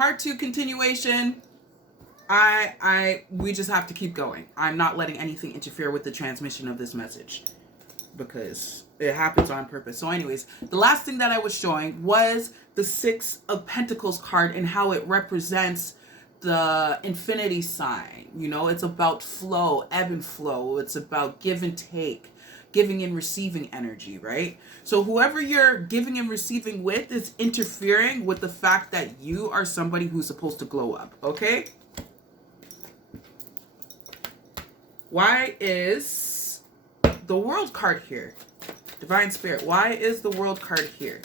Part 2 continuation. We just have to keep going. I'm not letting anything interfere with the transmission of this message because it happens on purpose. So anyways, the last thing that I was showing was the Six of Pentacles card and how it represents the infinity sign. You know, it's about flow, ebb and flow. It's about give and take, giving and receiving energy, right? So whoever you're giving and receiving with is interfering with the fact that you are somebody who's supposed to glow up, okay? Why is the World card here? Divine Spirit, why is the World card here?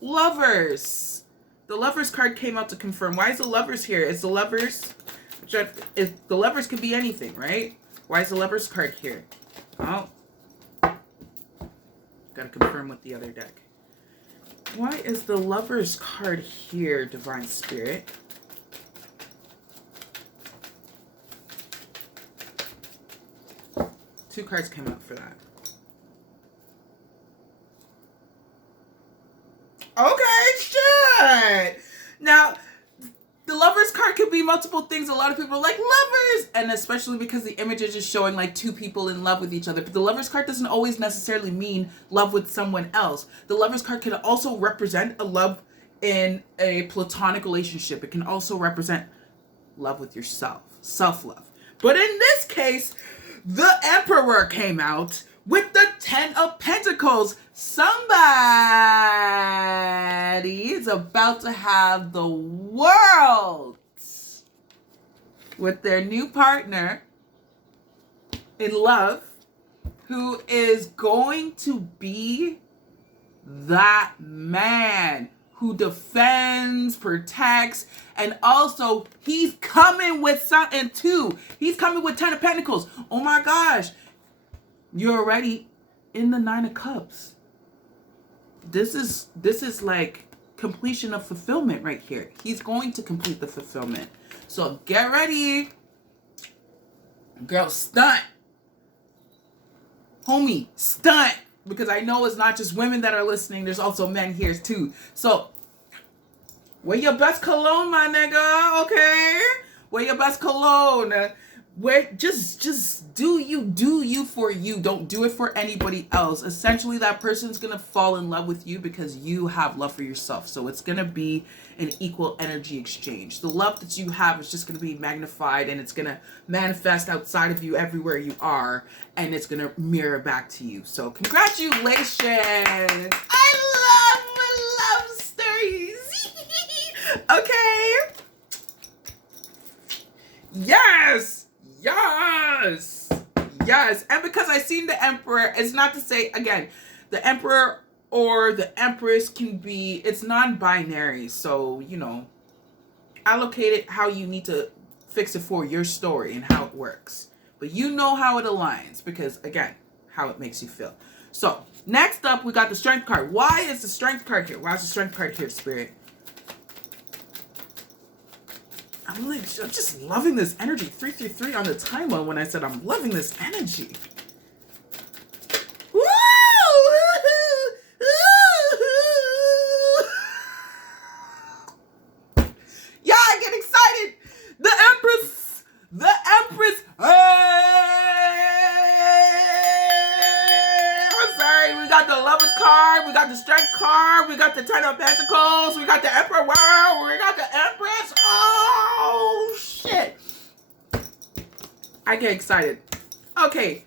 Lovers. The Lovers card came out to confirm. Why is the Lovers here? Is the Lovers... the Lovers could be anything, right? Why is the Lovers card here? Oh. Gotta confirm with the other deck. Why is the Lovers card here, Divine Spirit? Two cards came out for that. Okay, shit. Now, the Lovers card could be multiple things. A lot of people are like, lovers! And especially because the image is just showing like two people in love with each other. But the Lovers card doesn't always necessarily mean love with someone else. The Lovers card can also represent a love in a platonic relationship. It can also represent love with yourself, self-love. But in this case, the Emperor came out with the Ten of Pentacles. Somebody is about to have the world with their new partner in love, who is going to be that man who defends, protects, and also he's coming with something too. He's coming with Ten of Pentacles. Oh my gosh. You're already in the Nine of Cups. This is like completion of fulfillment right here. He's going to complete the fulfillment. So get ready. Girl, stunt. Homie, stunt. Because I know it's not just women that are listening. There's also men here too. So, wear your best cologne, my nigga, okay? Wear your best cologne. Just do you for you. Don't do it for anybody else. Essentially, that person's going to fall in love with you because you have love for yourself. So it's going to be an equal energy exchange. The love that you have is just going to be magnified, and it's going to manifest outside of you everywhere you are, and it's going to mirror back to you. So congratulations. I love stories. Okay. Yes. And because I seen the Emperor, it's not to say, again, the Emperor or the Empress can be, it's non-binary. So, you know, allocate it how you need to fix it for your story and how it works. But you know how it aligns because, again, how it makes you feel. So, next up, we got the Strength card. Why is the Strength card here? Why is the Strength card here, Spirit? I'm just loving this energy. 333 on the timeline when I said I'm loving this energy. Woo! Yeah, I get excited. The Empress. I'm sorry. We got the Lovers card. We got the Strength card. We got the Ten of Pentacles. We got the Emperor. We got the Empress. Oh, shit. I get excited. Okay.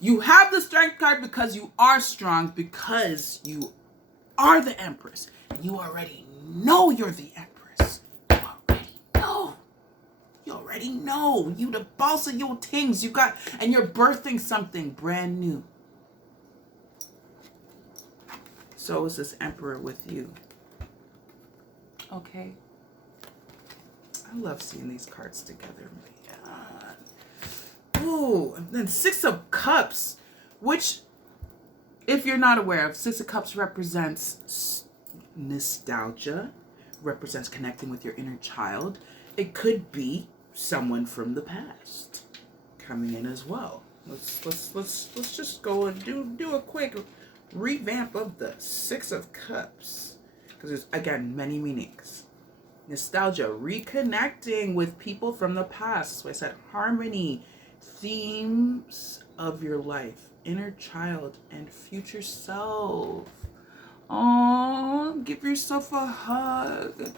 You have the Strength card because you are strong, because you are the Empress. You already know you're the Empress. You already know. You the boss of your things. And you're birthing something brand new. So is this Emperor with you. Okay. I love seeing these cards together. Man. Ooh, and then Six of Cups, which, if you're not aware of, Six of Cups represents nostalgia, represents connecting with your inner child. It could be someone from the past coming in as well. Let's just go and do a quick revamp of the Six of Cups. because there's, again, many meanings. Nostalgia, reconnecting with people from the past. That's why I said harmony, themes of your life, inner child, and future self. Oh, give yourself a hug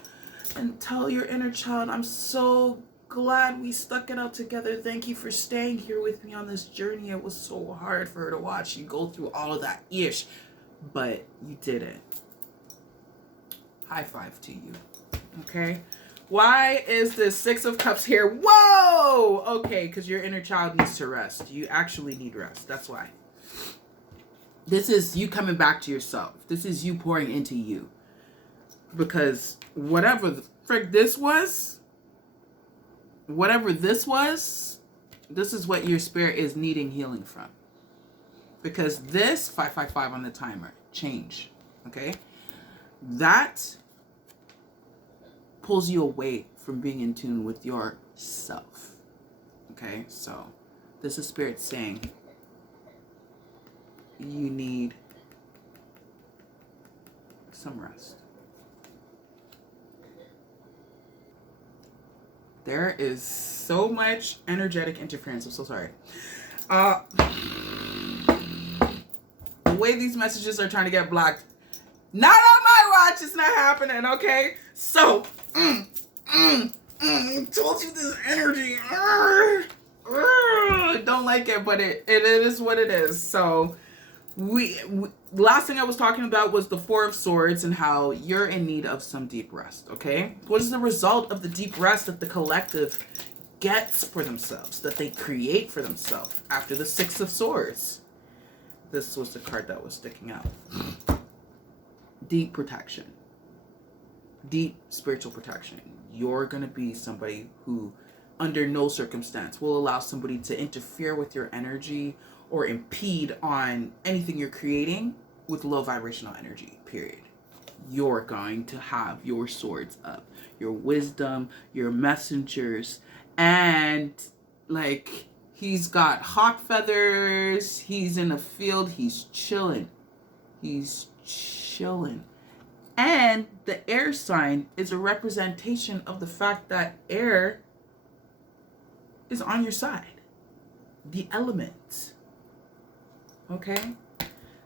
and tell your inner child, I'm so glad we stuck it out together. Thank you for staying here with me on this journey. It was so hard for her to watch you go through all of that ish, but you did it. High five to you. Okay. Why is this Six of Cups here? Whoa! Okay, because your inner child needs to rest. You actually need rest. That's why. This is you coming back to yourself. This is you pouring into you. Because whatever the frick this was, this is what your spirit is needing healing from. Because this, 555 on the timer, change. Okay? That pulls you away from being in tune with yourself. Okay? So, this is spirit saying you need some rest. There is so much energetic interference. I'm so sorry. The way these messages are trying to get blocked. Not on my watch. It's not happening, okay? So, I told you this energy. I don't like it, but it is what it is. So, we last thing I was talking about was the Four of Swords and how you're in need of some deep rest, okay? What is the result of the deep rest that the collective gets for themselves, that they create for themselves after the Six of Swords? This was the card that was sticking out. Deep protection. Deep spiritual protection. You're going to be somebody who, under no circumstance, will allow somebody to interfere with your energy or impede on anything you're creating with low vibrational energy, period. You're going to have your swords up, your wisdom, your messengers, and like he's got hawk feathers, he's in a field, he's chilling. And the air sign is a representation of the fact that air is on your side. The elements. Okay?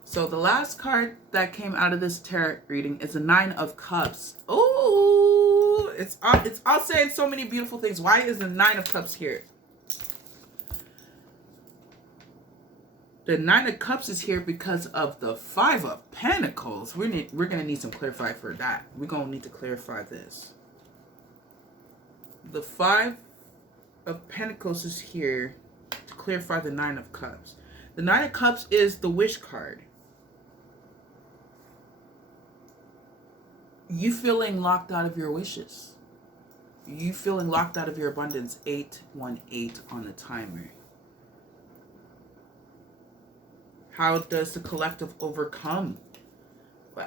So the last card that came out of this tarot reading is the Nine of Cups. Oh, it's all saying so many beautiful things. Why is the Nine of Cups here? The Nine of Cups is here because of the Five of Pentacles. We're gonna need some clarify for that. We're gonna need to clarify this. The Five of Pentacles is here to clarify the Nine of Cups. The Nine of Cups is the wish card. You feeling locked out of your wishes. You feeling locked out of your abundance. 818 on the timer. How does the collective overcome?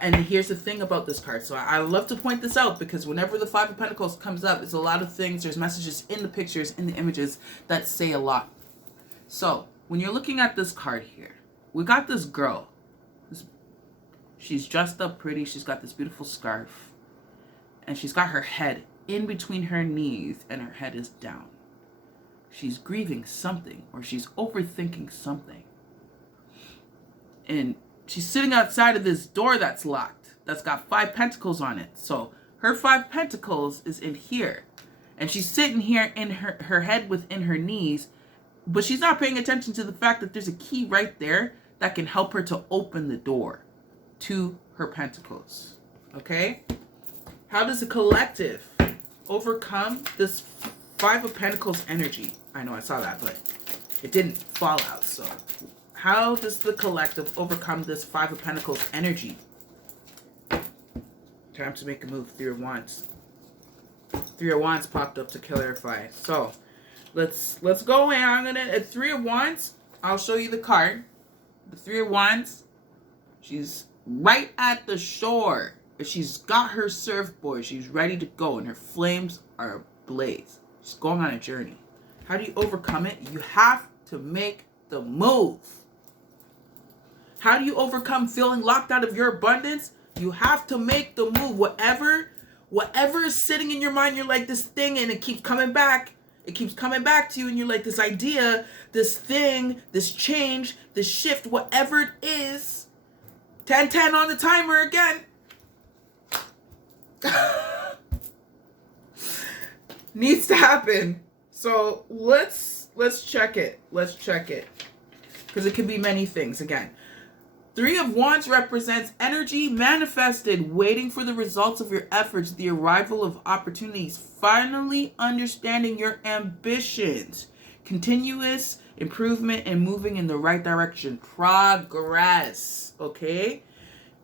And here's the thing about this card. So I love to point this out because whenever the Five of Pentacles comes up, it's a lot of things. There's messages in the pictures, in the images that say a lot. So when you're looking at this card here, we got this girl. She's dressed up pretty. She's got this beautiful scarf. And she's got her head in between her knees and her head is down. She's grieving something or she's overthinking something. And she's sitting outside of this door that's locked. That's got 5 pentacles on it. So her 5 pentacles is in here. And she's sitting here in her head within her knees. But she's not paying attention to the fact that there's a key right there that can help her to open the door to her pentacles. Okay? How does the collective overcome this Five of Pentacles energy? I know I saw that, but it didn't fall out. So how does the collective overcome this Five of Pentacles energy? Time to make a move. 3 of Wands. 3 of Wands popped up to clarify. So let's go in. I'm gonna at 3 of Wands. I'll show you the card. The 3 of Wands. She's right at the shore. She's got her surfboard. She's ready to go, and her flames are ablaze. She's going on a journey. How do you overcome it? You have to make the move. How do you overcome feeling locked out of your abundance? You have to make the move. Whatever is sitting in your mind, you're like this thing, and it keeps coming back. It keeps coming back to you, and you're like this idea, this thing, this change, this shift, whatever it is. 10-10 on the timer again. Needs to happen. So let's check it. Let's check it. Because it could be many things again. 3 of Wands represents energy manifested, waiting for the results of your efforts, the arrival of opportunities, finally understanding your ambitions, continuous improvement and moving in the right direction, progress, okay?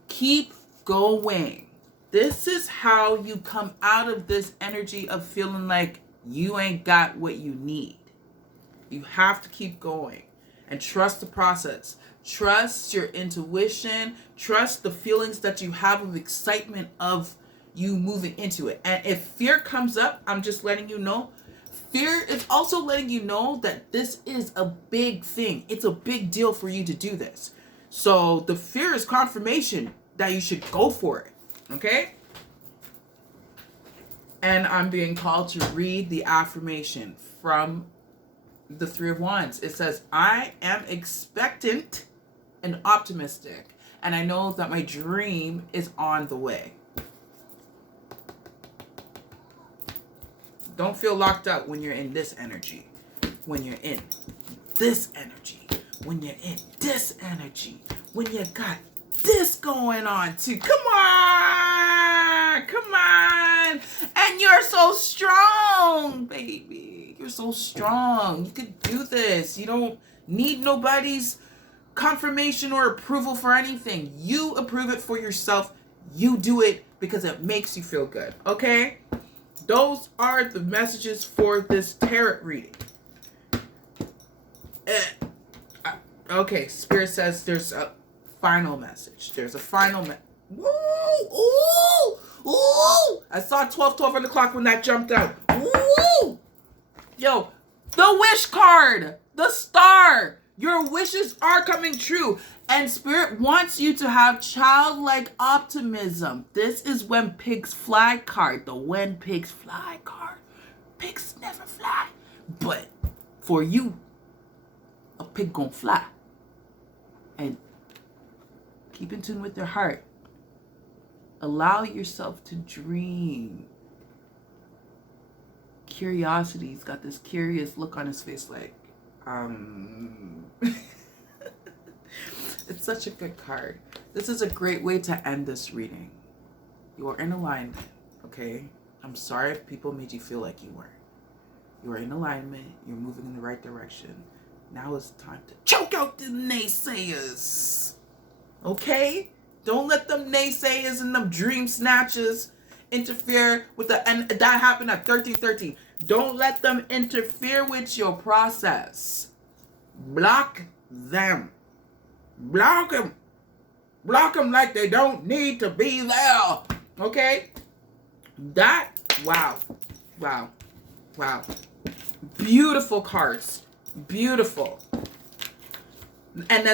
Keep going. This is how you come out of this energy of feeling like you ain't got what you need. You have to keep going and trust the process. Trust your intuition. Trust the feelings that you have of excitement of you moving into it. And if fear comes up, I'm just letting you know, fear is also letting you know that this is a big thing. It's a big deal for you to do this. So the fear is confirmation that you should go for it. Okay? And I'm being called to read the affirmation from the 3 of Wands. It says, I am expectant and optimistic, and I know that my dream is on the way. Don't feel locked out when you're in this energy. When you're in this energy. When you're in this energy. When you got this going on too. Come on! Come on! And you're so strong, baby. You're so strong. You could do this. You don't need nobody's confirmation or approval for anything. You approve it for yourself. You do it because it makes you feel good. Okay? Those are the messages for this tarot reading. Okay, Spirit says there's a final message. There's a final message. Ooh! Ooh! I saw 12 on the clock when that jumped out. Ooh! Yo, the wish card! The star! Your wishes are coming true. And Spirit wants you to have childlike optimism. This is when pigs fly card. The when pigs fly card. Pigs never fly. But for you, a pig gonna fly. And keep in tune with your heart. Allow yourself to dream. Curiosity's got this curious look on his face like, It's such a good card. This is a great way to end this reading. You are in alignment, okay? I'm sorry if people made you feel like you weren't. You are in alignment. You're moving in the right direction. Now it's time to choke out the naysayers, okay? Don't let them naysayers and them dream snatchers interfere with the, and that happened at 1313. Don't let them interfere with your process. Block them. Block them. Block them like they don't need to be there. Okay? That, wow. Wow. Wow. Beautiful cards. Beautiful. And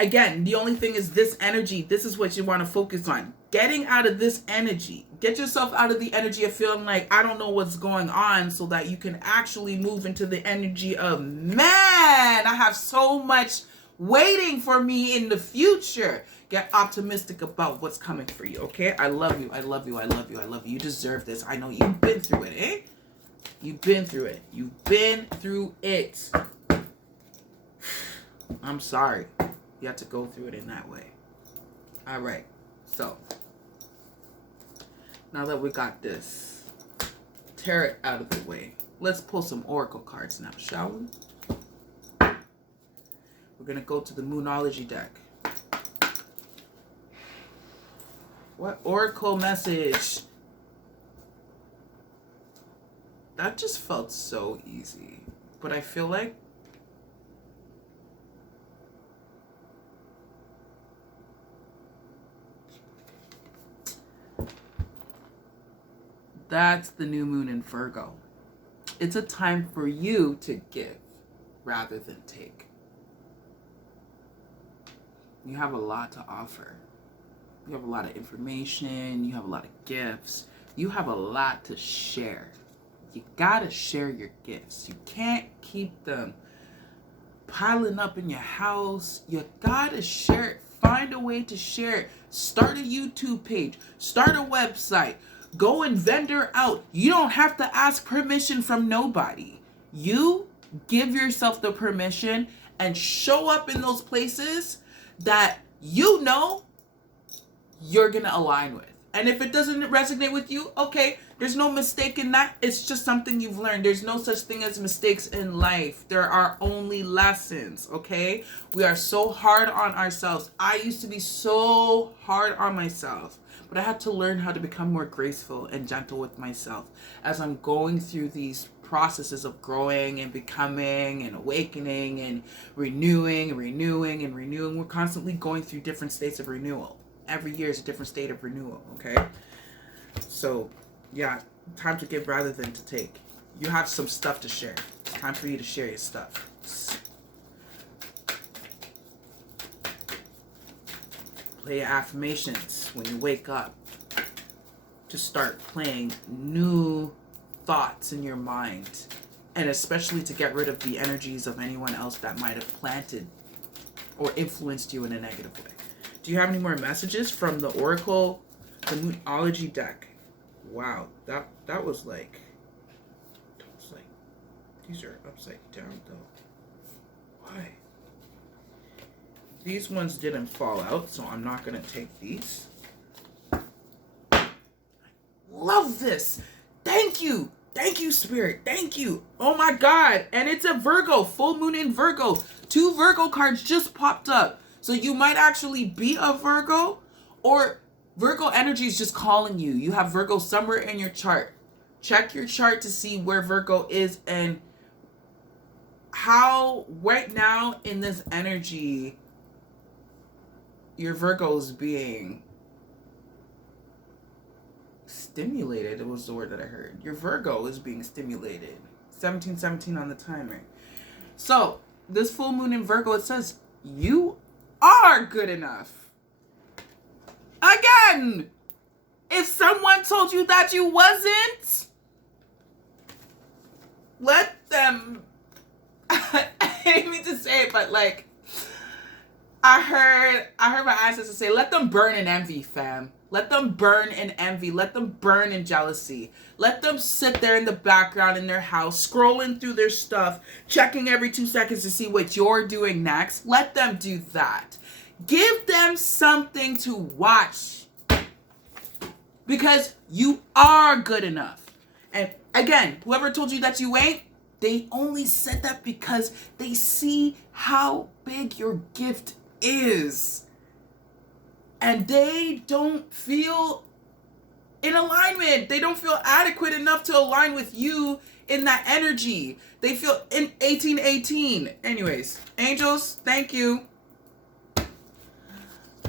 again, the only thing is this energy. This is what you want to focus on. Getting out of this energy. Get yourself out of the energy of feeling like I don't know what's going on, so that you can actually move into the energy of, man, I have so much waiting for me in the future. Get optimistic about what's coming for you, okay? I love you. I love you. I love you. I love you. You deserve this. I know you've been through it, eh? You've been through it. You've been through it. I'm sorry you had to go through it in that way. All right. So, now that we got this tarot out of the way, let's pull some oracle cards now, shall we? We're going to go to the Moonology deck. What oracle message? That just felt so easy. But I feel like that's the new moon in Virgo. It's a time for you to give rather than take. You have a lot to offer. You have a lot of information. You have a lot of gifts. You have a lot to share. You gotta share your gifts. You can't keep them piling up in your house. You gotta share it. Find a way to share it. Start a YouTube page. Start a website. Go and vendor out. You don't have to ask permission from nobody. You give yourself the permission and show up in those places that you know you're gonna align with. And if it doesn't resonate with you, okay, there's no mistake in that. It's just something you've learned. There's no such thing as mistakes in life. There are only lessons, okay? We are so hard on ourselves. I used to be so hard on myself, but I had to learn how to become more graceful and gentle with myself as I'm going through these processes of growing and becoming and awakening and renewing. We're constantly going through different states of renewal. Every year is a different state of renewal, okay? So, yeah, time to give rather than to take. You have some stuff to share. It's time for you to share your stuff. Play your affirmations when you wake up. Just start playing new thoughts in your mind. And especially to get rid of the energies of anyone else that might have planted or influenced you in a negative way. Do you have any more messages from the Oracle, the Moonology deck? Wow, that was like, these are upside down though. Why? These ones didn't fall out, so I'm not gonna take these. Love this. Thank you, Spirit. Thank you. Oh my God, and it's a Virgo, full moon in Virgo. 2 Virgo cards just popped up. So you might actually be a Virgo, or Virgo energy is just calling you. You have Virgo somewhere in your chart. Check your chart to see where Virgo is and how right now in this energy your Virgo is being stimulated. It was the word that I heard. Your Virgo is being stimulated. 1717 on the timer. So this full moon in Virgo, it says you are good enough. Again, if someone told you that you wasn't, let them, I didn't mean to say it, but like, I heard my ancestors say, let them burn in envy, fam. Let them burn in envy. Let them burn in jealousy. Let them sit there in the background in their house, scrolling through their stuff, checking every 2 seconds to see what you're doing next. Let them do that. Give them something to watch. Because you are good enough. And again, whoever told you that you ain't, they only said that because they see how big your gift is. And they don't feel in alignment. They don't feel adequate enough to align with you in that energy. They feel in 1818. Anyways, angels, thank you.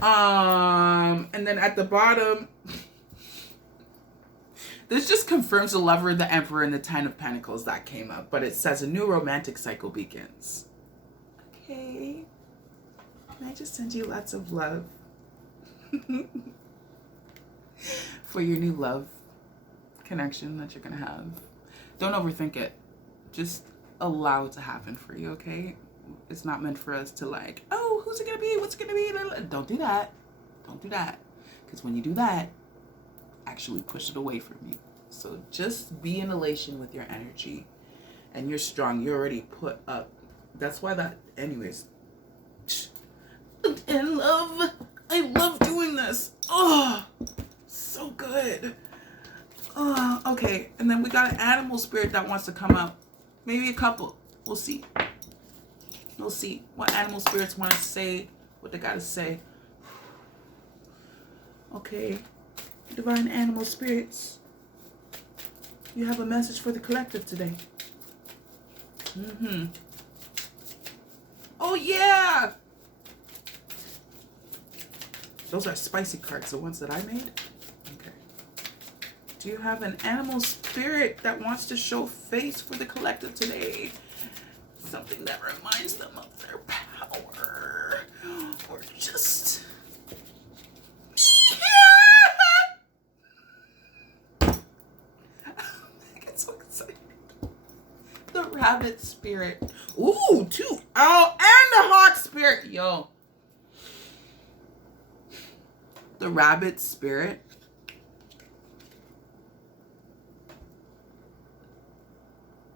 And then at the bottom, this just confirms the Lover, the Emperor, and the 10 of Pentacles that came up. But it says a new romantic cycle begins. Okay. Can I just send you lots of love? For your new love connection that you're going to have. Don't overthink it. Just allow it to happen for you, okay? It's not meant for us to like, oh, who's it going to be? What's it going to be? Don't do that. Don't do that. Because when you do that, actually push it away from you. So just be in elation with your energy. And you're strong. You're already put up. That's why that, anyways. And love. I love doing this. Oh, so good. Oh, okay. And then we got an animal spirit that wants to come out. Maybe a couple. We'll see. We'll see what animal spirits want to say, what they got to say. Okay. Divine animal spirits. You have a message for the collective today. Oh, yeah. Those are spicy cards, the ones that I made. Okay. Do you have an animal spirit that wants to show face for the collective today? Something that reminds them of their power. Or just me. rabbit spirit. Ooh, two. Oh, and the hawk spirit. Yo. The rabbit spirit.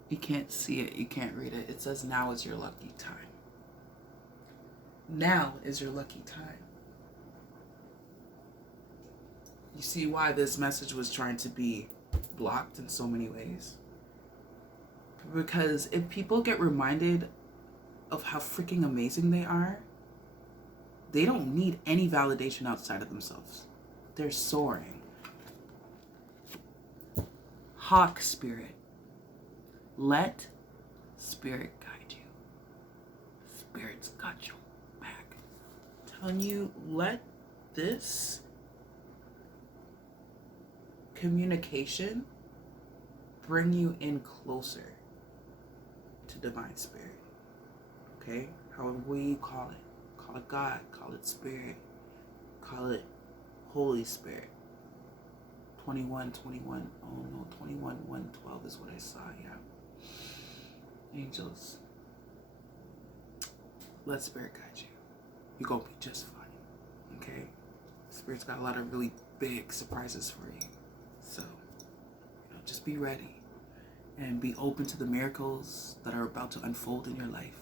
You can't see it. You can't read it. It says now is your lucky time. Now is your lucky time. You see why this message was trying to be blocked in so many ways? Because if people get reminded of how freaking amazing they are, they don't need any validation outside of themselves. They're soaring. Hawk spirit. Let spirit guide you. Spirit's got your back. Telling you, let this communication bring you in closer to divine spirit. Okay? However we call it. Call it God. Call it spirit. Call it Holy Spirit. 21. Oh no, 21:112 is what I saw, yeah. Angels. Let spirit guide you. You're gonna be just fine. Okay? Spirit's got a lot of really big surprises for you. So, just be ready and be open to the miracles that are about to unfold in your life.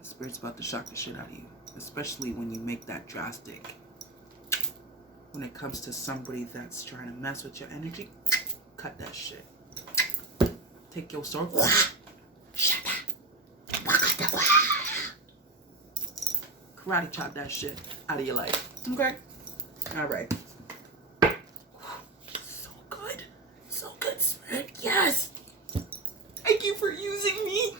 The Spirit's about to shock the shit out of you, especially when you make that drastic. When it comes to somebody that's trying to mess with your energy, cut that shit. Take your sword. Karate chop that shit out of your life. Okay? Alright. So good. So good, Spirit. Yes. Thank you for using me.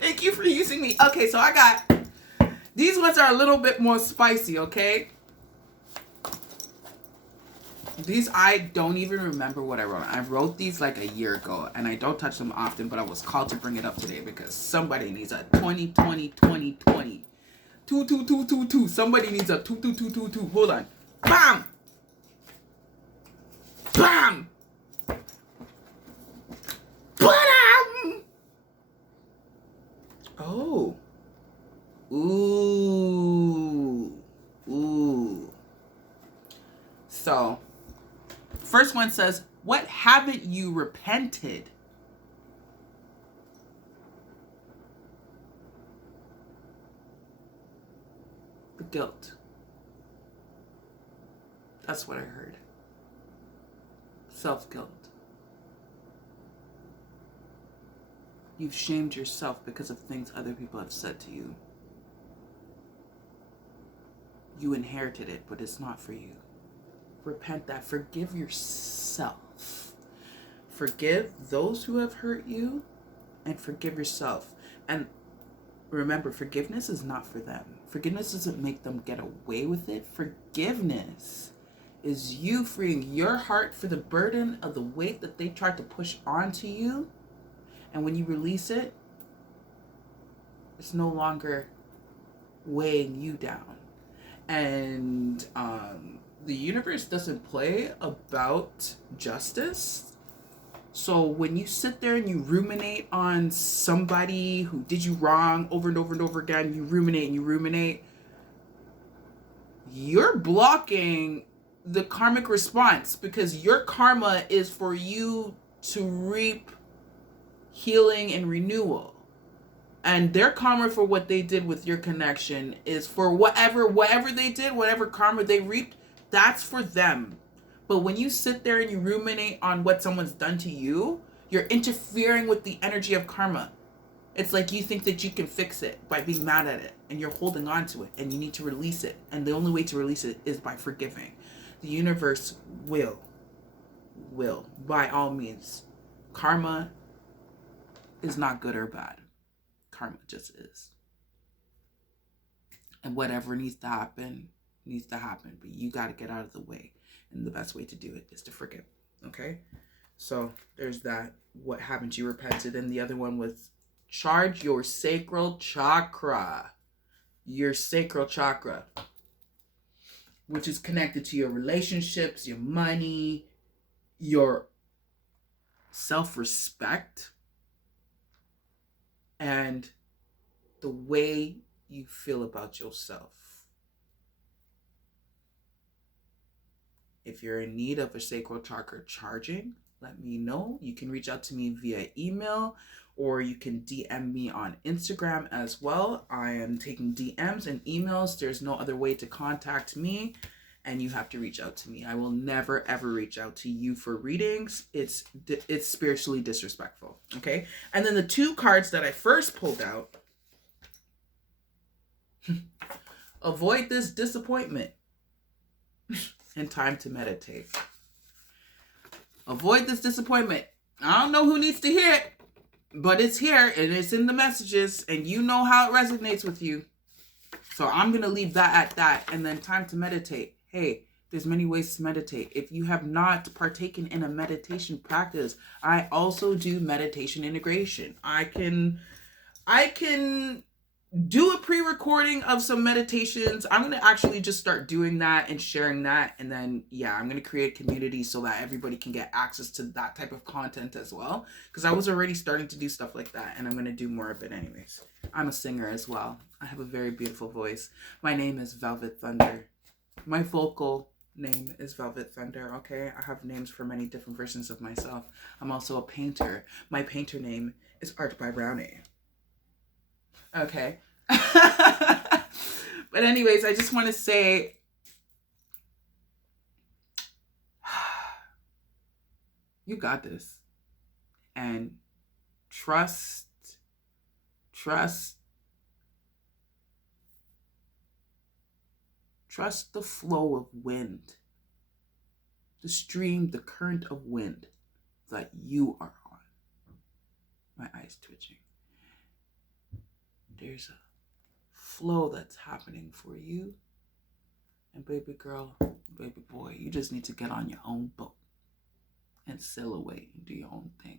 Thank you for using me. Okay, so I got... These ones are a little bit more spicy, okay? These, I don't even remember what I wrote. I wrote these like a year ago, and I don't touch them often, but I was called to bring it up today because somebody needs a 20. 2. Somebody needs a 2. Hold on. Bam! Bam! Bam! Oh. Ooh. So, first one says, what haven't you repented? The guilt. That's what I heard. Self-guilt. You've shamed yourself because of things other people have said to you. You inherited it, but it's not for you. Repent that. Forgive yourself. Forgive those who have hurt you, and forgive yourself. And remember, forgiveness is not for them. Forgiveness doesn't make them get away with it. Forgiveness is you freeing your heart for the burden of the weight that they tried to push onto you. And when you release it, it's no longer weighing you down. And the universe doesn't play about justice. So when you sit there and you ruminate on somebody who did you wrong over and over again, you ruminate, you're blocking the karmic response, because your karma is for you to reap healing and renewal. And their karma for what they did with your connection is for whatever they did, whatever karma they reaped, that's for them. But when you sit there and you ruminate on what someone's done to you, you're interfering with the energy of karma. It's like you think that you can fix it by being mad at it, and you're holding on to it, and you need to release it. And the only way to release it is by forgiving. The universe will, by all means. Karma is not good or bad. Karma just is. And whatever needs to happen. But you got to get out of the way. And the best way to do it is to forgive. Okay? So there's that. What haven't you repented? And the other one was charge your sacral chakra. Your sacral chakra, which is connected to your relationships, your money, your self-respect, and the way you feel about yourself. If you're in need of a sacral chakra charging, let me know. You can reach out to me via email, or you can DM me on Instagram as well. I am taking DMs and emails. There's no other way to contact me, and you have to reach out to me. I will never ever reach out to you for readings. It's spiritually disrespectful. Okay. And then the two cards that I first pulled out. Avoid this disappointment and time to meditate. Avoid this disappointment. I don't know who needs to hear it, but it's here and it's in the messages, and you know how it resonates with you. So I'm going to leave that at that. And then time to meditate. Hey, there's many ways to meditate. If you have not partaken in a meditation practice, I also do meditation integration. I can do a pre-recording of some meditations. I'm going to actually just start doing that and sharing that. And then, yeah, I'm going to create a community so that everybody can get access to that type of content as well. Because I was already starting to do stuff like that, and I'm going to do more of it anyways. I'm a singer as well. I have a very beautiful voice. My name is Velvet Thunder. My vocal name is Velvet Thunder, okay? I have names for many different versions of myself. I'm also a painter. My painter name is Art by Brownie. Okay. But anyways, I just want to say, you got this. And trust the flow of wind, the stream, the current of wind that you are on. My eyes twitching. There's a flow that's happening for you. And baby girl, baby boy, you just need to get on your own boat and sail away and do your own thing.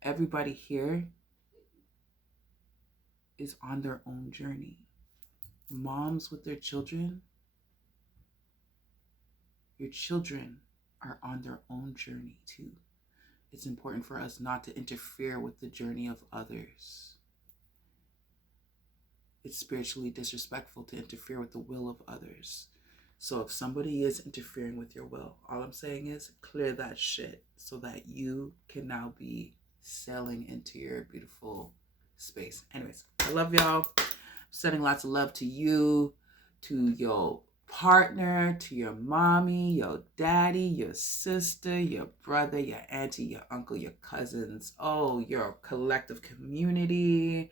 Everybody here is on their own journey. Moms with their children, your children are on their own journey too. It's important for us not to interfere with the journey of others. It's spiritually disrespectful to interfere with the will of others. So if somebody is interfering with your will, all I'm saying is clear that shit so that you can now be sailing into your beautiful space. Anyways, I love y'all. Sending lots of love to you, to your partner, to your mommy, your daddy, your sister, your brother, your auntie, your uncle, your cousins, your collective community,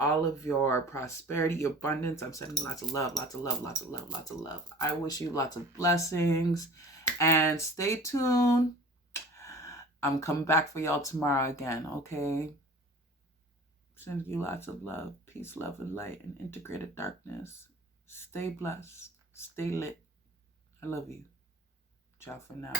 all of your prosperity, your abundance. I'm sending lots of love, lots of love, lots of love, lots of love. I wish you lots of blessings, and stay tuned. I'm coming back for y'all tomorrow again, okay? Send you lots of love, peace, love, and light, and integrated darkness. Stay blessed. Stay lit. I love you. Ciao for now.